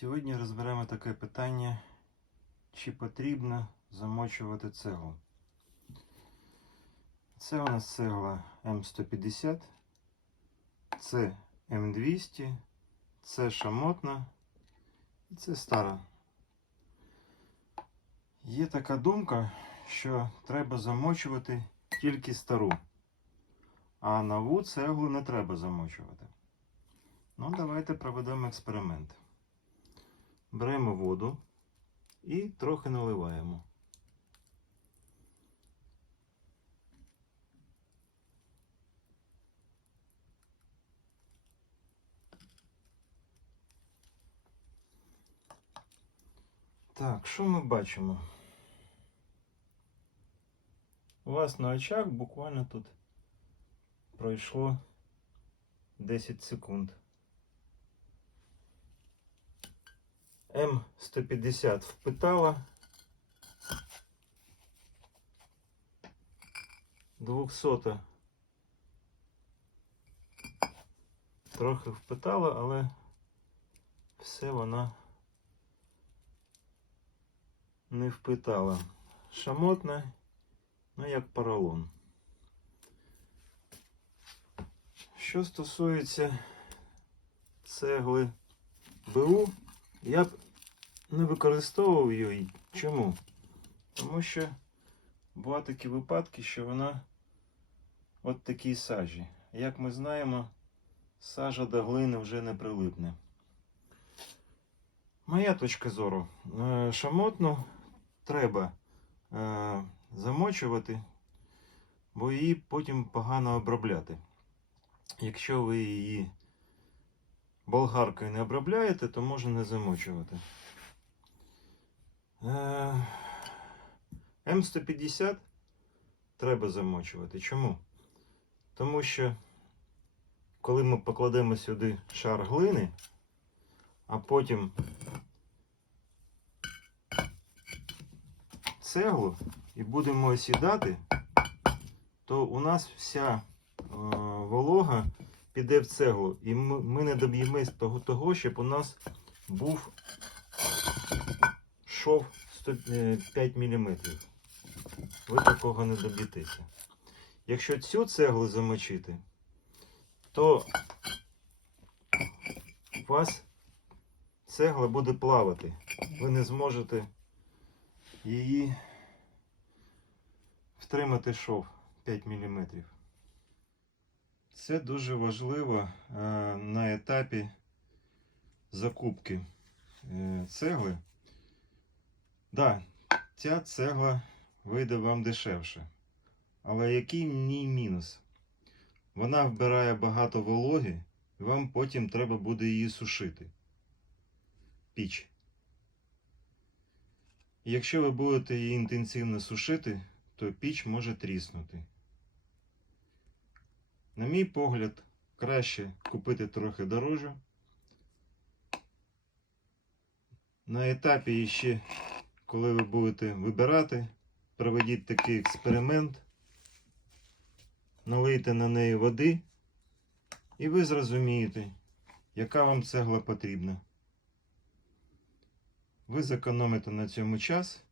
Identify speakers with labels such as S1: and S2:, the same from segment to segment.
S1: Сьогодні розберемо таке питання, чи потрібно замочувати цеглу. Це у нас цегла М150, це М200, це шамотна і це стара. Є така думка, що треба замочувати тільки стару, а нову цеглу не треба замочувати. Ну, давайте проведемо експеримент. Беремо воду і трохи наливаємо. Так, що ми бачимо? У вас на очах буквально тут пройшло 10 секунд. М150 впитала. 200 трохи впитала, але все вона не впитала. Шамотна, ну як поролон. Що стосується цегли БУ, я б не використовував її. Чому? Тому що бувають такі випадки, що вона от такій сажі. Як ми знаємо, сажа до глини вже не прилипне. Моя точка зору. е, Шамотну треба е, замочувати, бо її потім погано обробляти. Якщо ви її болгаркою не обробляєте, то можна не замочувати. Е, М150 треба замочувати. Чому? Тому що коли ми покладемо сюди шар глини, а потім цеглу і будемо осідати, то у нас вся е, волога піде в цеглу. І ми, ми не доб'ємось того, того, щоб у нас був шов 105 мм. Ви такого не доб'єтеся. Якщо цю цеглу замочити, то у вас цегла буде плавати. Ви не зможете її втримати шов 5 мм. Це дуже важливо е, на етапі закупки е, цегли. Да, ця цегла вийде вам дешевше. Але який в ній мінус? Вона вбирає багато вологи, і вам потім треба буде її сушити. Піч. Якщо ви будете її інтенсивно сушити, то піч може тріснути. На мій погляд, краще купити трохи дорожче. На етапі ще, коли ви будете вибирати, проведіть такий експеримент, налийте на неї води, і ви зрозумієте, яка вам цегла потрібна. Ви зекономите на цьому час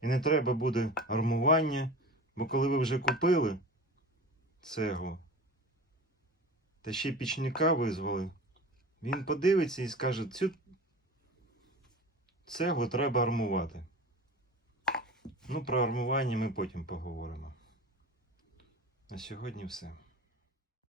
S1: і не треба буде армування, бо коли ви вже купили цеглу, та ще пічника визвали, він подивиться і скаже, цю цеглу треба армувати. Ну, про армування ми потім поговоримо. На сьогодні все.